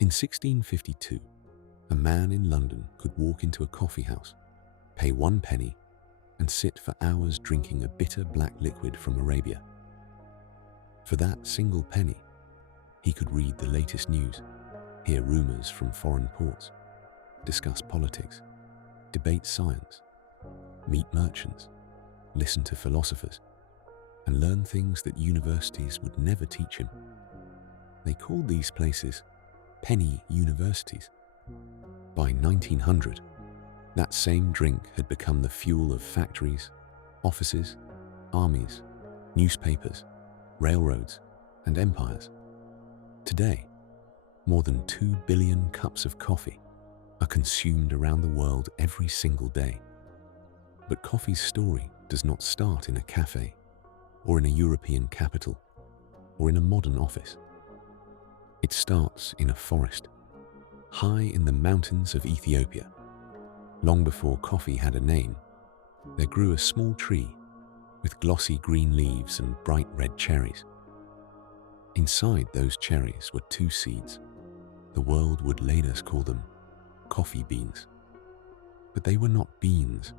In 1652, a man in London could walk into a coffee house, pay 1 penny, and sit for hours drinking a bitter black liquid from Arabia. For that single penny, he could read the latest news, hear rumors from foreign ports, discuss politics, debate science, meet merchants, listen to philosophers, and learn things that universities would never teach him. They called these places penny universities. By 1900, that same drink had become the fuel of factories, offices, armies, newspapers, railroads, and empires. Today, more than 2 billion cups of coffee are consumed around the world every single day. But coffee's story does not start in a cafe, or in a European capital, or in a modern office. It starts in a forest, high in the mountains of Ethiopia. Long before coffee had a name, there grew a small tree with glossy green leaves and bright red cherries. Inside those cherries were 2 seeds. The world would later call them coffee beans. But they were not beans.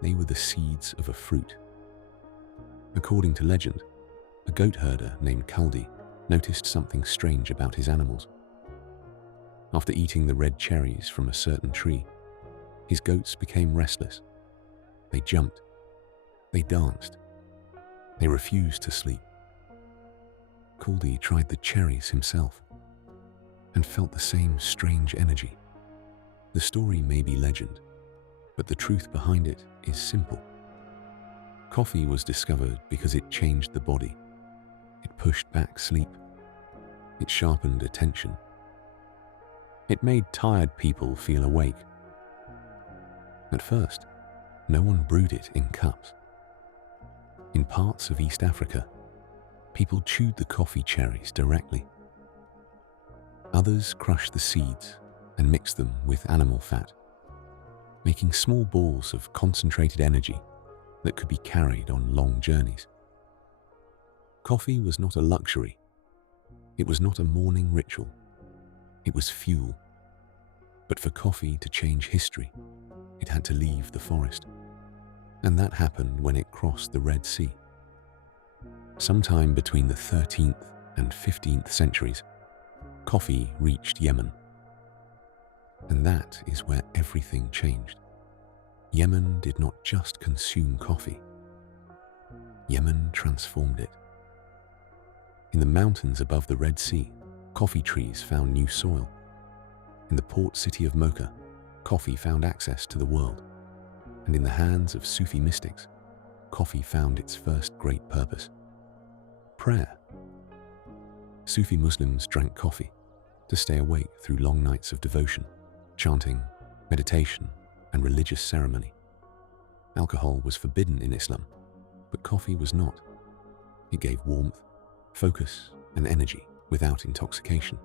They were the seeds of a fruit. According to legend, a goat herder named Kaldi noticed something strange about his animals. After eating the red cherries from a certain tree, his goats became restless. They jumped. They danced. They refused to sleep. Kaldi tried the cherries himself and felt the same strange energy. The story may be legend, but the truth behind it is simple. Coffee was discovered because it changed the body. It pushed back sleep. It sharpened attention. It made tired people feel awake. At first, no one brewed it in cups. In parts of East Africa, people chewed the coffee cherries directly. Others crushed the seeds and mixed them with animal fat, making small balls of concentrated energy that could be carried on long journeys. Coffee was not a luxury. It was not a morning ritual. It was fuel. But for coffee to change history, it had to leave the forest. And that happened when it crossed the Red Sea. Sometime between the 13th and 15th centuries, coffee reached Yemen. And that is where everything changed. Yemen did not just consume coffee. Yemen transformed it. In the mountains above the Red Sea, coffee trees found new soil. In the port city of Mocha, coffee found access to the world. And in the hands of Sufi mystics, coffee found its first great purpose: prayer. Sufi Muslims drank coffee to stay awake through long nights of devotion, chanting, meditation, and religious ceremony. Alcohol was forbidden in Islam, but coffee was not. It gave warmth, focus, and energy without intoxication.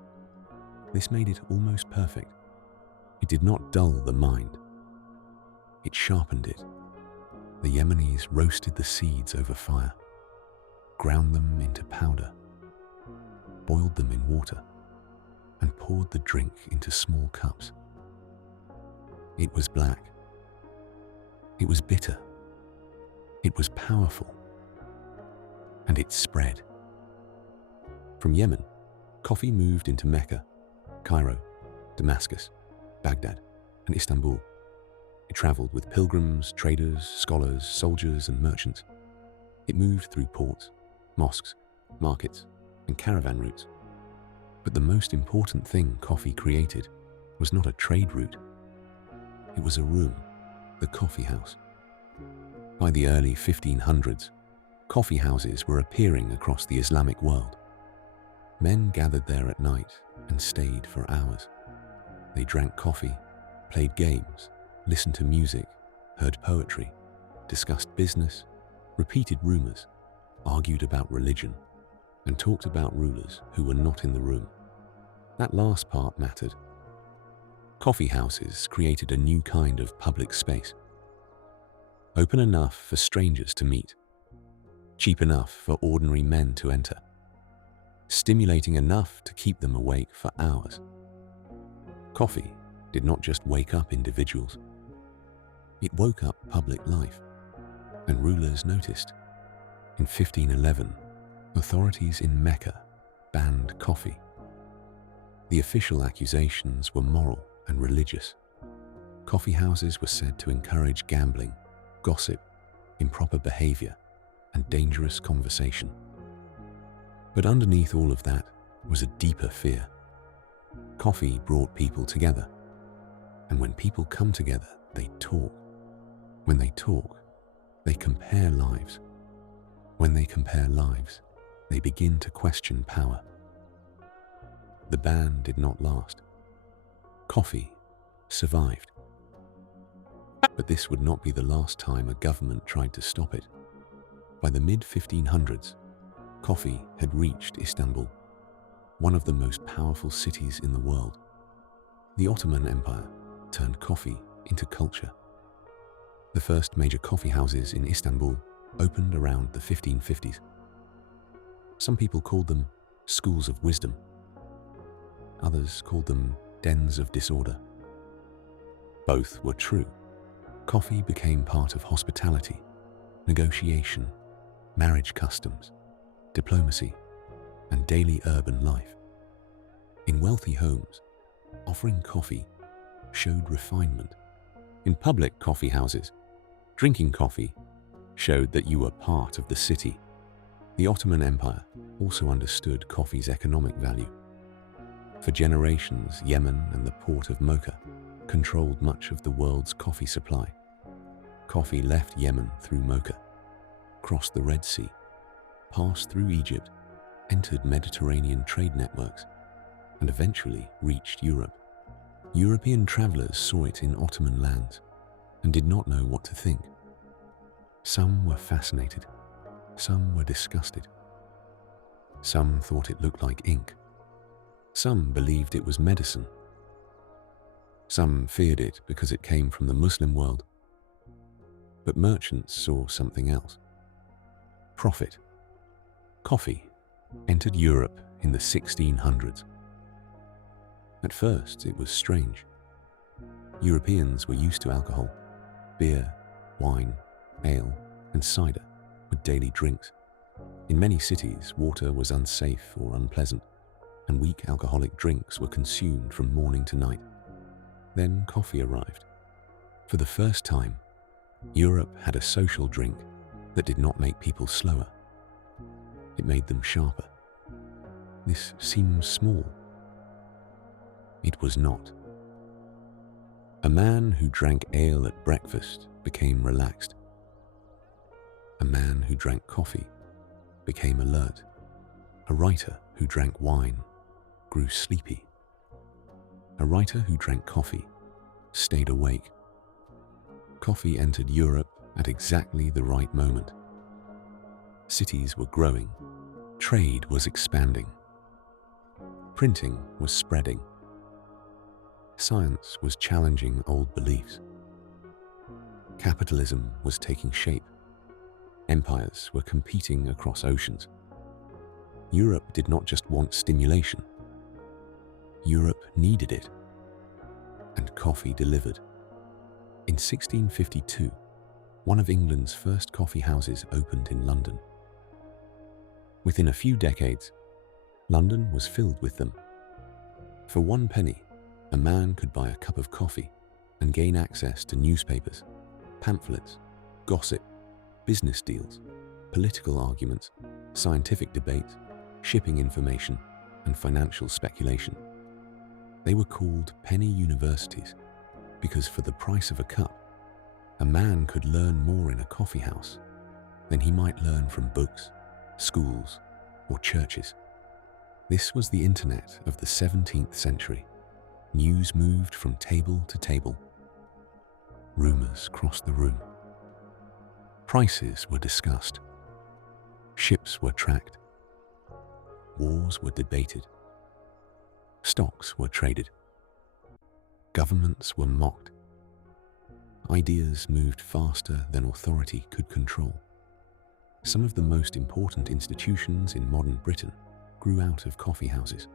This made it almost perfect. It did not dull the mind. It sharpened it. The Yemenis roasted the seeds over fire, ground them into powder, boiled them in water, and poured the drink into small cups. It was black. It was bitter. It was powerful. And it spread. From Yemen, coffee moved into Mecca, Cairo, Damascus, Baghdad, and Istanbul. It traveled with pilgrims, traders, scholars, soldiers, and merchants. It moved through ports, mosques, markets, and caravan routes. But the most important thing coffee created was not a trade route. It was a room, the coffee house. By the early 1500s, coffee houses were appearing across the Islamic world. Men gathered there at night and stayed for hours. They drank coffee, played games, listened to music, heard poetry, discussed business, repeated rumors, argued about religion, and talked about rulers who were not in the room. That last part mattered. Coffee houses created a new kind of public space. Open enough for strangers to meet, cheap enough for ordinary men to enter. stimulating enough to keep them awake for hours. Coffee did not just wake up individuals. It woke up public life, and rulers noticed. In 1511, authorities in Mecca banned coffee. The official accusations were moral and religious. Coffeehouses were said to encourage gambling, gossip, improper behavior, and dangerous conversation. But underneath all of that was a deeper fear. Coffee brought people together, and when people come together, they talk. When they talk, they compare lives. When they compare lives, they begin to question power. The ban did not last. Coffee survived. But this would not be the last time a government tried to stop it. By the mid-1500s, coffee had reached Istanbul, one of the most powerful cities in the world. The Ottoman Empire turned coffee into culture. The first major coffee houses in Istanbul opened around the 1550s. Some people called them schools of wisdom. Others called them dens of disorder. Both were true. Coffee became part of hospitality, negotiation, marriage customs, diplomacy, and daily urban life. In wealthy homes, offering coffee showed refinement. In public coffee houses, drinking coffee showed that you were part of the city. The Ottoman Empire also understood coffee's economic value. For generations, Yemen and the port of Mocha controlled much of the world's coffee supply. Coffee left Yemen through Mocha, crossed the Red Sea, passed through Egypt, entered Mediterranean trade networks, and eventually reached Europe. European travelers saw it in Ottoman lands and did not know what to think. Some were fascinated, some were disgusted. Some thought it looked like ink. Some believed it was medicine. Some feared it because it came from the Muslim world. But merchants saw something else. Profit. Coffee entered Europe in the 1600s. At first, it was strange. Europeans were used to alcohol. Beer, wine, ale, and cider were daily drinks. In many cities, water was unsafe or unpleasant, and weak alcoholic drinks were consumed from morning to night. Then coffee arrived. For the first time, Europe had a social drink that did not make people slower. It made them sharper. This seems small. It was not. A man who drank ale at breakfast became relaxed. A man who drank coffee became alert. A writer who drank wine grew sleepy. A writer who drank coffee stayed awake. Coffee entered Europe at exactly the right moment. Cities were growing. Trade was expanding. Printing was spreading. Science was challenging old beliefs. Capitalism was taking shape. Empires were competing across oceans. Europe did not just want stimulation. Europe needed it. And coffee delivered. In 1652, one of England's first coffee houses opened in London. Within a few decades, London was filled with them. For 1 penny, a man could buy a cup of coffee and gain access to newspapers, pamphlets, gossip, business deals, political arguments, scientific debates, shipping information, and financial speculation. They were called penny universities because for the price of a cup, a man could learn more in a coffee house than he might learn from books, schools, or churches. This was the internet of the 17th century. News moved from table to table. Rumors crossed the room. Prices were discussed. Ships were tracked. Wars were debated. Stocks were traded. Governments were mocked. Ideas moved faster than authority could control. Some of the most important institutions in modern Britain grew out of coffee houses.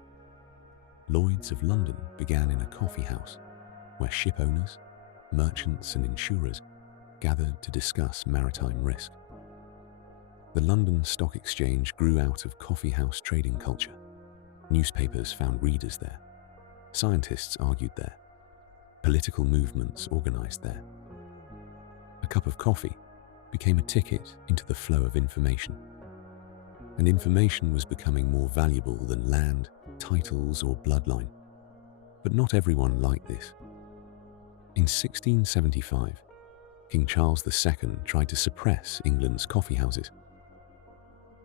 Lloyd's of London began in a coffee house where ship owners, merchants and insurers gathered to discuss maritime risk. The London Stock Exchange grew out of coffee house trading culture. Newspapers found readers there. Scientists argued there. Political movements organized there. A cup of coffee became a ticket into the flow of information. And information was becoming more valuable than land, titles, or bloodline. But not everyone liked this. In 1675, King Charles II tried to suppress England's coffee houses.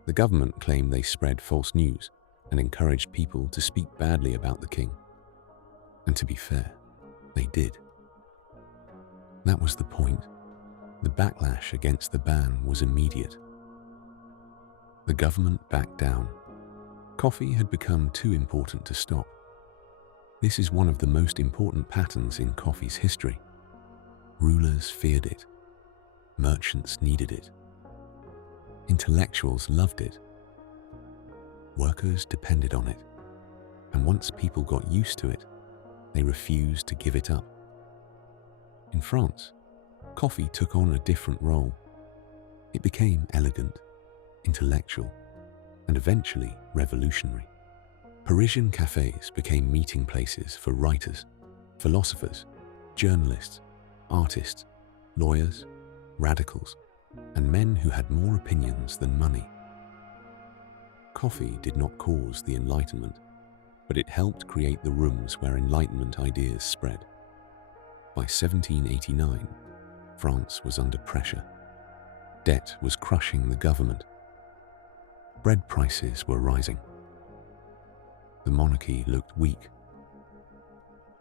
The government claimed they spread false news and encouraged people to speak badly about the king. And to be fair, they did. That was the point. The backlash against the ban was immediate. The government backed down. Coffee had become too important to stop. This is one of the most important patterns in coffee's history. Rulers feared it. Merchants needed it. Intellectuals loved it. Workers depended on it. And once people got used to it, they refused to give it up. In France, coffee took on a different role. It became elegant, intellectual, and eventually revolutionary. Parisian cafés became meeting places for writers, philosophers, journalists, artists, lawyers, radicals, and men who had more opinions than money. Coffee did not cause the Enlightenment, but it helped create the rooms where Enlightenment ideas spread. By 1789, France was under pressure. Debt was crushing the government. Bread prices were rising. The monarchy looked weak.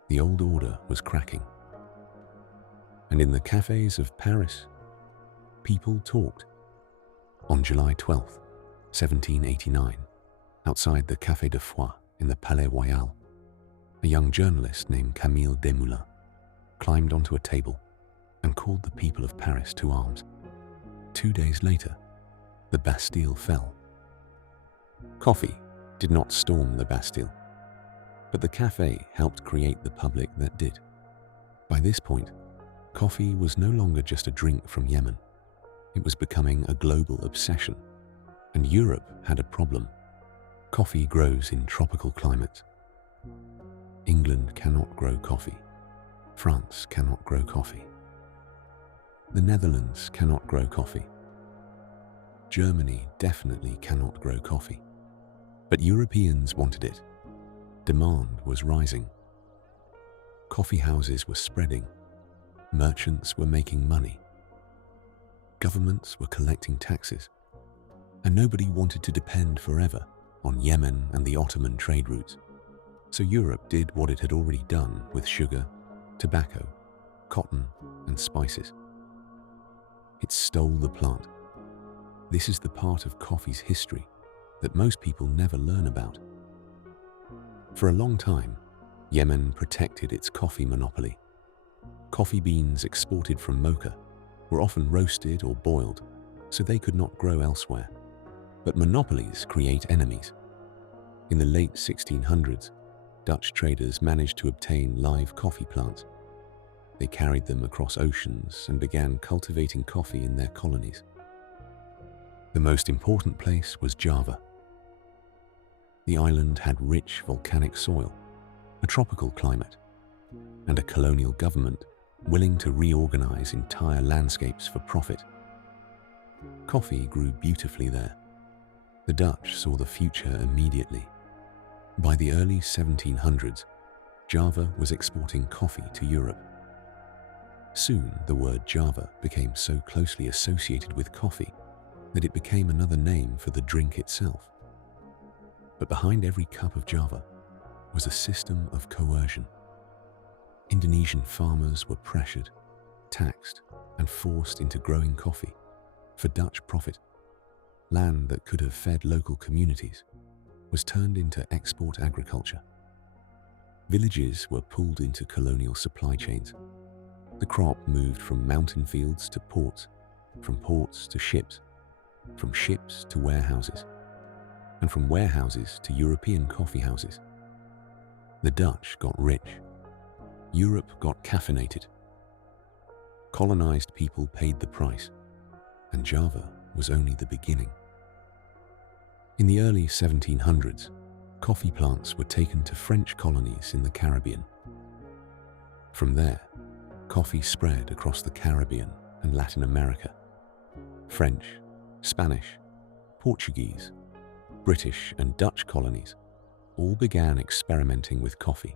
The old order was cracking. And in the cafés of Paris, people talked. On July 12, 1789, outside the Café de Foix in the Palais Royal, a young journalist named Camille Desmoulins climbed onto a table and called the people of Paris to arms. 2 days later, the Bastille fell. Coffee did not storm the Bastille, but the café helped create the public that did. By this point, coffee was no longer just a drink from Yemen. It was becoming a global obsession, and Europe had a problem. Coffee grows in tropical climates. England cannot grow coffee. France cannot grow coffee. The Netherlands cannot grow coffee. Germany definitely cannot grow coffee. But Europeans wanted it. Demand was rising. Coffee houses were spreading. Merchants were making money. Governments were collecting taxes. And nobody wanted to depend forever on Yemen and the Ottoman trade routes. So Europe did what it had already done with sugar, tobacco, cotton, and spices. It stole the plant. This is the part of coffee's history that most people never learn about. For a long time, Yemen protected its coffee monopoly. Coffee beans exported from Mocha were often roasted or boiled, so they could not grow elsewhere. But monopolies create enemies. In the late 1600s, Dutch traders managed to obtain live coffee plants. They carried them across oceans and began cultivating coffee in their colonies. The most important place was Java. The island had rich volcanic soil, a tropical climate, and a colonial government willing to reorganize entire landscapes for profit. Coffee grew beautifully there. The Dutch saw the future immediately. By the early 1700s, Java was exporting coffee to Europe. Soon, the word Java became so closely associated with coffee that it became another name for the drink itself. But behind every cup of Java was a system of coercion. Indonesian farmers were pressured, taxed, and forced into growing coffee for Dutch profit. Land that could have fed local communities was turned into export agriculture. Villages were pulled into colonial supply chains. The crop moved from mountain fields to ports, from ports to ships, from ships to warehouses. and from warehouses to European coffeehouses. The Dutch got rich. Europe got caffeinated. Colonized people paid the price, and Java was only the beginning. In the early 1700s, coffee plants were taken to French colonies in the Caribbean. From there, coffee spread across the Caribbean and Latin America. French, Spanish, Portuguese, British and Dutch colonies all began experimenting with coffee.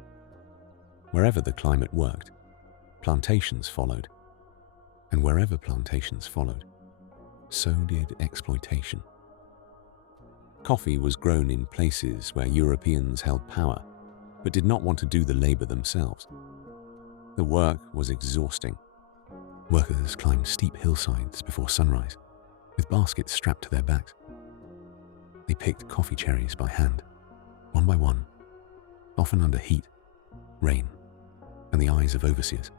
Wherever the climate worked, plantations followed. And wherever plantations followed, so did exploitation. Coffee was grown in places where Europeans held power, but did not want to do the labor themselves. The work was exhausting. Workers climbed steep hillsides before sunrise, with baskets strapped to their backs. They picked coffee cherries by hand, one by one, often under heat, rain, and the eyes of overseers.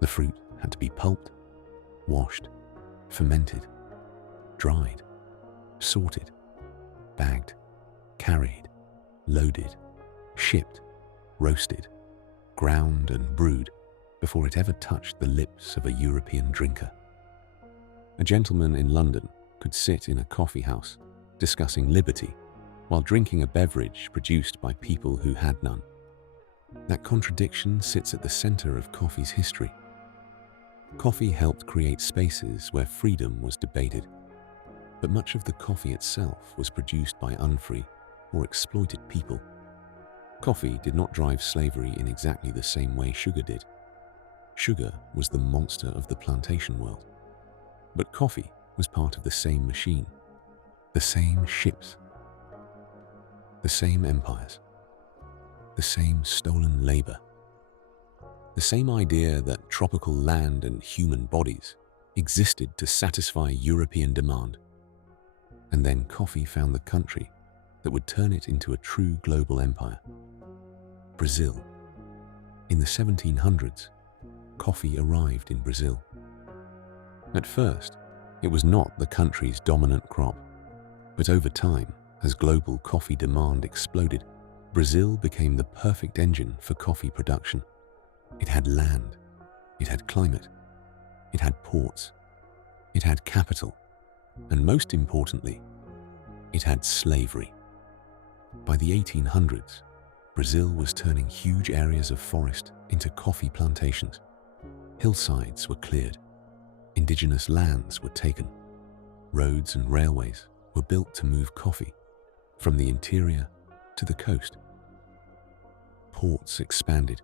The fruit had to be pulped, washed, fermented, dried, sorted, bagged, carried, loaded, shipped, roasted, ground and brewed before it ever touched the lips of a European drinker. A gentleman in London could sit in a coffee house discussing liberty while drinking a beverage produced by people who had none. That contradiction sits at the center of coffee's history. Coffee helped create spaces where freedom was debated, but much of the coffee itself was produced by unfree or exploited people. Coffee did not drive slavery in exactly the same way sugar did. Sugar was the monster of the plantation world, but coffee was part of the same machine, the same ships, the same empires, the same stolen labor. The same idea that tropical land and human bodies existed to satisfy European demand. And then coffee found the country that would turn it into a true global empire. Brazil. In the 1700s, coffee arrived in Brazil. At first, it was not the country's dominant crop, but over time, as global coffee demand exploded, Brazil became the perfect engine for coffee production. It had land, it had climate, it had ports, it had capital, and most importantly, it had slavery. By the 1800s, Brazil was turning huge areas of forest into coffee plantations. Hillsides were cleared, indigenous lands were taken, roads and railways were built to move coffee from the interior to the coast. Ports expanded,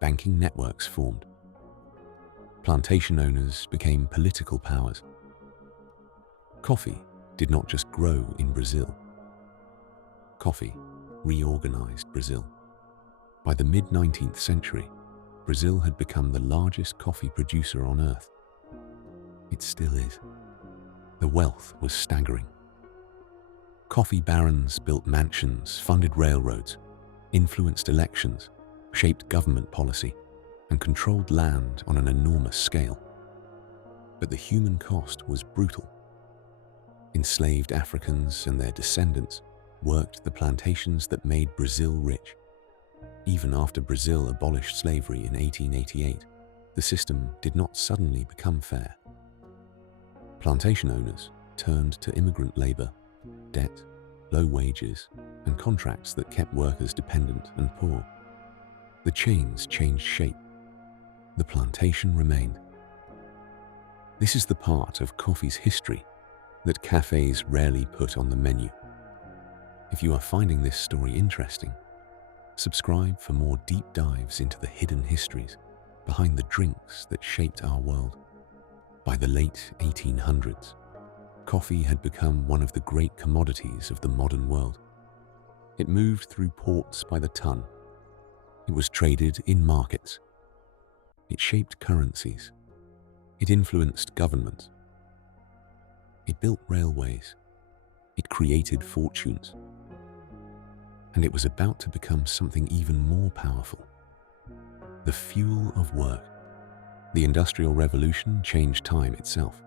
banking networks formed. Plantation owners became political powers. Coffee did not just grow in Brazil. Coffee reorganized Brazil. By the mid-19th century, Brazil had become the largest coffee producer on earth. It still is. The wealth was staggering. Coffee barons built mansions, funded railroads, influenced elections, shaped government policy, and controlled land on an enormous scale. But the human cost was brutal. Enslaved Africans and their descendants worked the plantations that made Brazil rich. Even after Brazil abolished slavery in 1888, the system did not suddenly become fair. Plantation owners turned to immigrant labor, debt, low wages, and contracts that kept workers dependent and poor. The chains changed shape. The plantation remained. This is the part of coffee's history that cafes rarely put on the menu. If you are finding this story interesting, subscribe for more deep dives into the hidden histories behind the drinks that shaped our world. By the late 1800s, coffee had become one of the great commodities of the modern world. It moved through ports by the ton. It was traded in markets. It shaped currencies. It influenced governments. It built railways. It created fortunes. And it was about to become something even more powerful. The fuel of work. The Industrial Revolution changed time itself.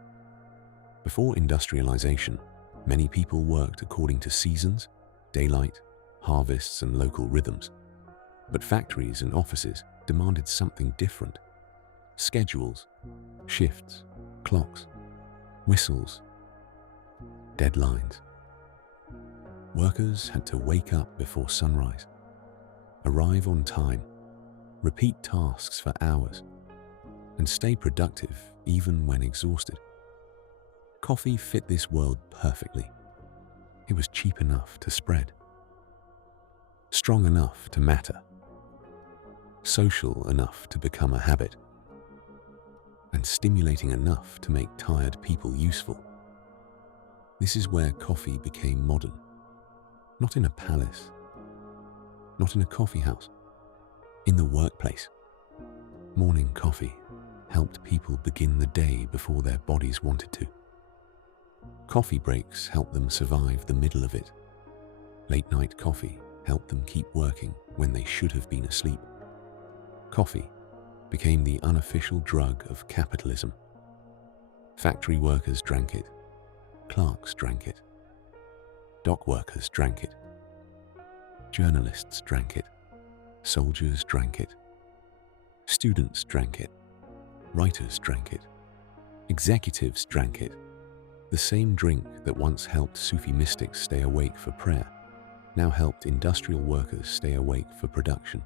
Before industrialization, Many people worked according to seasons, daylight, harvests, and local rhythms. But factories and offices demanded something different. Schedules, shifts, clocks, whistles, deadlines. Workers had to wake up before sunrise, arrive on time, repeat tasks for hours, and stay productive even when exhausted. Coffee fit this world perfectly. It was cheap enough to spread, strong enough to matter, social enough to become a habit, and stimulating enough to make tired people useful. This is where coffee became modern. Not in a palace, not in a coffee house, in the workplace. Morning coffee helped people begin the day before their bodies wanted to. Coffee breaks helped them survive the middle of it. Late night coffee helped them keep working when they should have been asleep. Coffee became the unofficial drug of capitalism. Factory workers drank it, clerks drank it, dock workers drank it, journalists drank it, soldiers drank it, students drank it, writers drank it, executives drank it. The same drink that once helped Sufi mystics stay awake for prayer now helped industrial workers stay awake for production.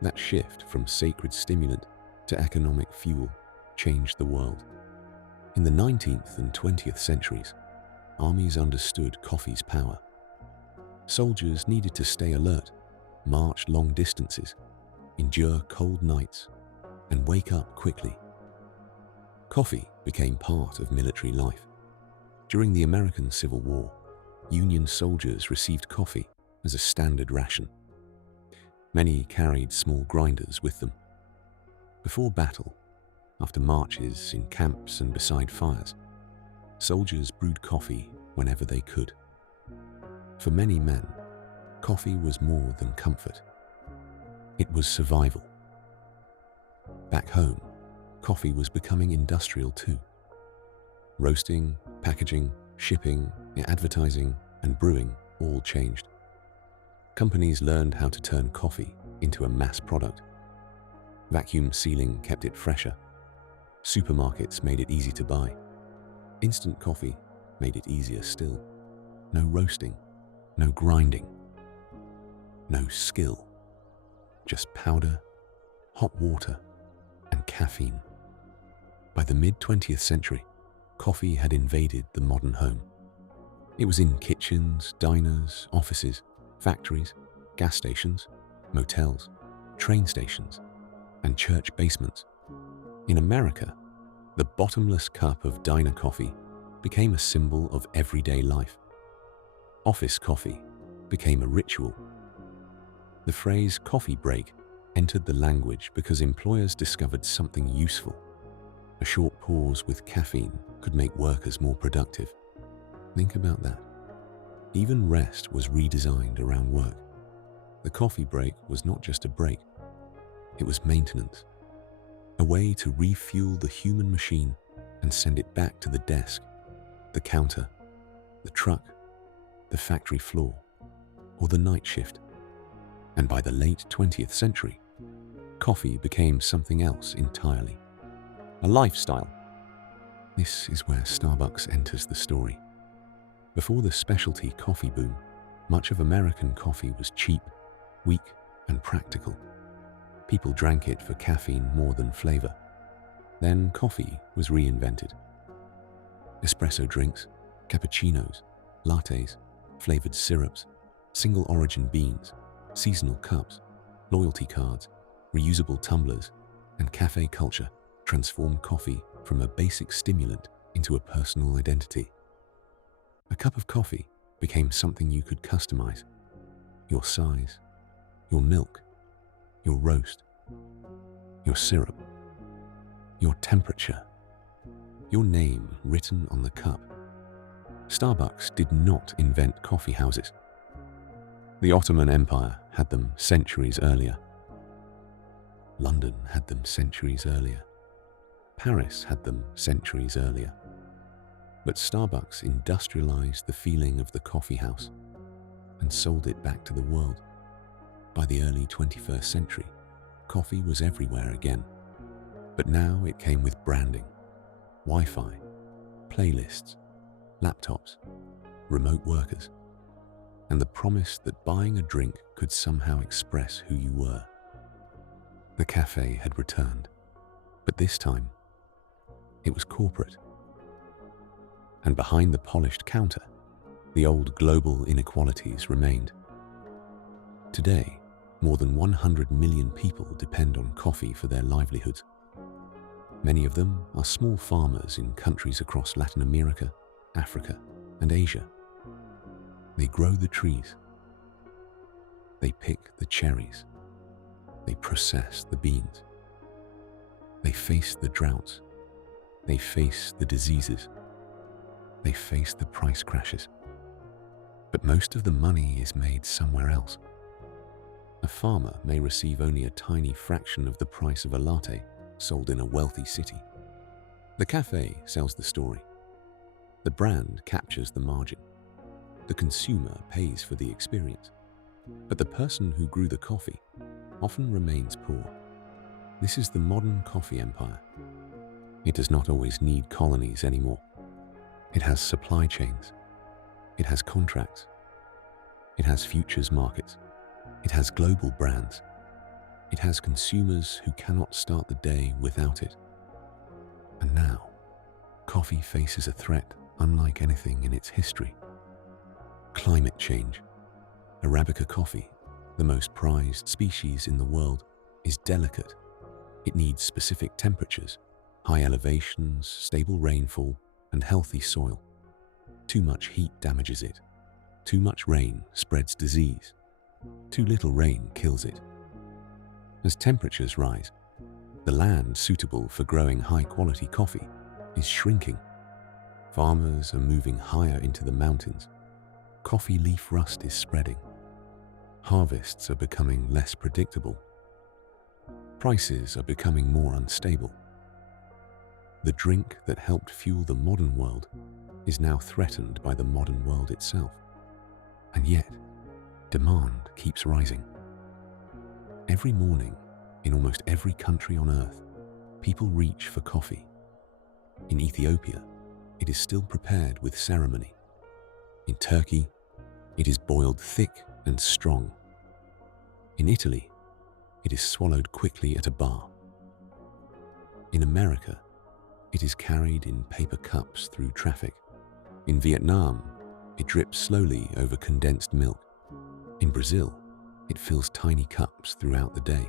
That shift from sacred stimulant to economic fuel changed the world. In the 19th and 20th centuries, armies understood coffee's power. Soldiers needed to stay alert, march long distances, endure cold nights, and wake up quickly. Coffee became part of military life. During the American Civil War, Union soldiers received coffee as a standard ration. Many carried small grinders with them. Before battle, after marches, in camps and beside fires, soldiers brewed coffee whenever they could. For many men, coffee was more than comfort. It was survival. Back home, coffee was becoming industrial too. Roasting, packaging, shipping, advertising, and brewing all changed. Companies learned how to turn coffee into a mass product. Vacuum sealing kept it fresher. Supermarkets made it easy to buy. Instant coffee made it easier still. No roasting, no grinding, no skill. Just powder, hot water, and caffeine. By the mid-20th century, coffee had invaded the modern home. It was in kitchens, diners, offices, factories, gas stations, motels, train stations, and church basements. In America, the bottomless cup of diner coffee became a symbol of everyday life. Office coffee became a ritual. The phrase coffee break entered the language because employers discovered something useful. A short pause with caffeine could make workers more productive. Think about that. Even rest was redesigned around work. The coffee break was not just a break, it was maintenance. A way to refuel the human machine and send it back to the desk, the counter, the truck, the factory floor, or the night shift. And by the late 20th century, coffee became something else entirely. A lifestyle. This is where Starbucks enters the story. Before the specialty coffee boom, much of American coffee was cheap, weak, and practical. People drank it for caffeine more than flavor. Then coffee was reinvented. Espresso drinks, cappuccinos, lattes, flavored syrups, single origin beans, seasonal cups, loyalty cards, reusable tumblers, and cafe culture transformed coffee from a basic stimulant into a personal identity. A cup of coffee became something you could customize. Your size, your milk, your roast, your syrup, your temperature, your name written on the cup. Starbucks did not invent coffee houses. The Ottoman Empire had them centuries earlier. London had them centuries earlier. Paris had them centuries earlier. But Starbucks industrialized the feeling of the coffee house and sold it back to the world. By the early 21st century, coffee was everywhere again. But now it came with branding, Wi-Fi, playlists, laptops, remote workers, and the promise that buying a drink could somehow express who you were. The cafe had returned, but this time, it was corporate. And behind the polished counter, the old global inequalities remained. Today, more than 100 million people depend on coffee for their livelihoods. Many of them are small farmers in countries across Latin America, Africa, and Asia. They grow the trees. They pick the cherries. They process the beans. They face the droughts. They face the diseases. They face the price crashes. But most of the money is made somewhere else. A farmer may receive only a tiny fraction of the price of a latte sold in a wealthy city. The cafe sells the story. The brand captures the margin. The consumer pays for the experience. But the person who grew the coffee often remains poor. This is the modern coffee empire. It does not always need colonies anymore. It has supply chains. It has contracts. It has futures markets. It has global brands. It has consumers who cannot start the day without it. And now, coffee faces a threat unlike anything in its history. Climate change. Arabica coffee, the most prized species in the world, is delicate. It needs specific temperatures, high elevations, stable rainfall, and healthy soil. Too much heat damages it. Too much rain spreads disease. Too little rain kills it. As temperatures rise, the land suitable for growing high-quality coffee is shrinking. Farmers are moving higher into the mountains. Coffee leaf rust is spreading. Harvests are becoming less predictable. Prices are becoming more unstable. The drink that helped fuel the modern world is now threatened by the modern world itself. And yet, demand keeps rising. Every morning, in almost every country on earth, people reach for coffee. In Ethiopia, it is still prepared with ceremony. In Turkey, it is boiled thick and strong. In Italy, it is swallowed quickly at a bar. In America, it is carried in paper cups through traffic. In Vietnam, it drips slowly over condensed milk. In Brazil, it fills tiny cups throughout the day.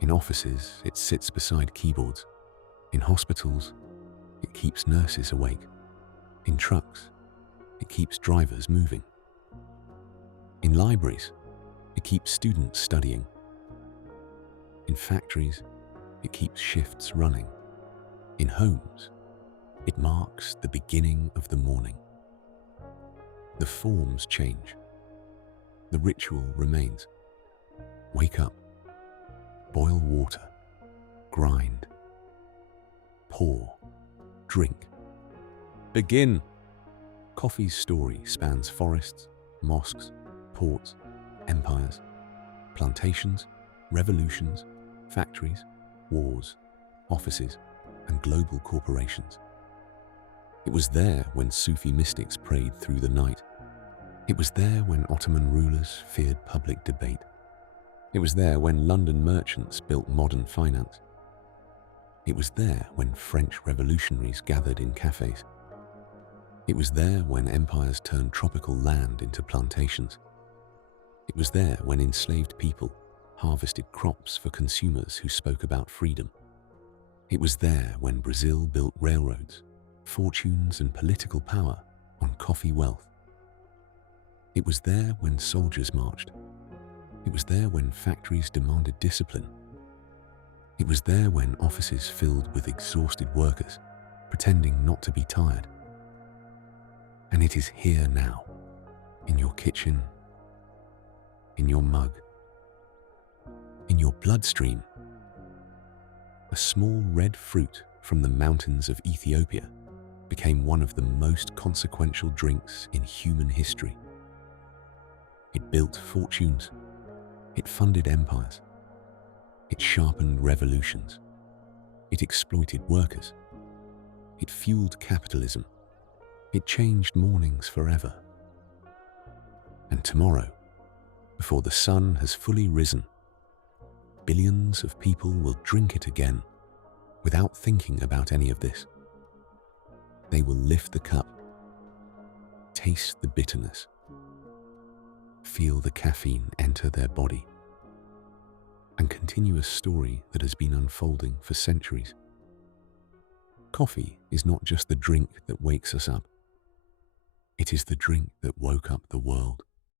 In offices, it sits beside keyboards. In hospitals, it keeps nurses awake. In trucks, it keeps drivers moving. In libraries, it keeps students studying. In factories, it keeps shifts running. In homes, it marks the beginning of the morning. The forms change. The ritual remains. Wake up, boil water, grind, pour, drink. Begin. Coffee's story spans forests, mosques, ports, empires, plantations, revolutions, factories, wars, offices, and global corporations. It was there when Sufi mystics prayed through the night. It was there when Ottoman rulers feared public debate. It was there when London merchants built modern finance. It was there when French revolutionaries gathered in cafés. It was there when empires turned tropical land into plantations. It was there when enslaved people harvested crops for consumers who spoke about freedom. It was there when Brazil built railroads, fortunes, and political power on coffee wealth. It was there when soldiers marched. It was there when factories demanded discipline. It was there when offices filled with exhausted workers, pretending not to be tired. And it is here now, in your kitchen, in your mug, in your bloodstream. A small red fruit from the mountains of Ethiopia became one of the most consequential drinks in human history. It built fortunes, it funded empires, it sharpened revolutions, it exploited workers, it fueled capitalism, it changed mornings forever. And tomorrow, before the sun has fully risen, billions of people will drink it again without thinking about any of this. They will lift the cup, taste the bitterness, feel the caffeine enter their body, and continue a story that has been unfolding for centuries. Coffee is not just the drink that wakes us up. It is the drink that woke up the world.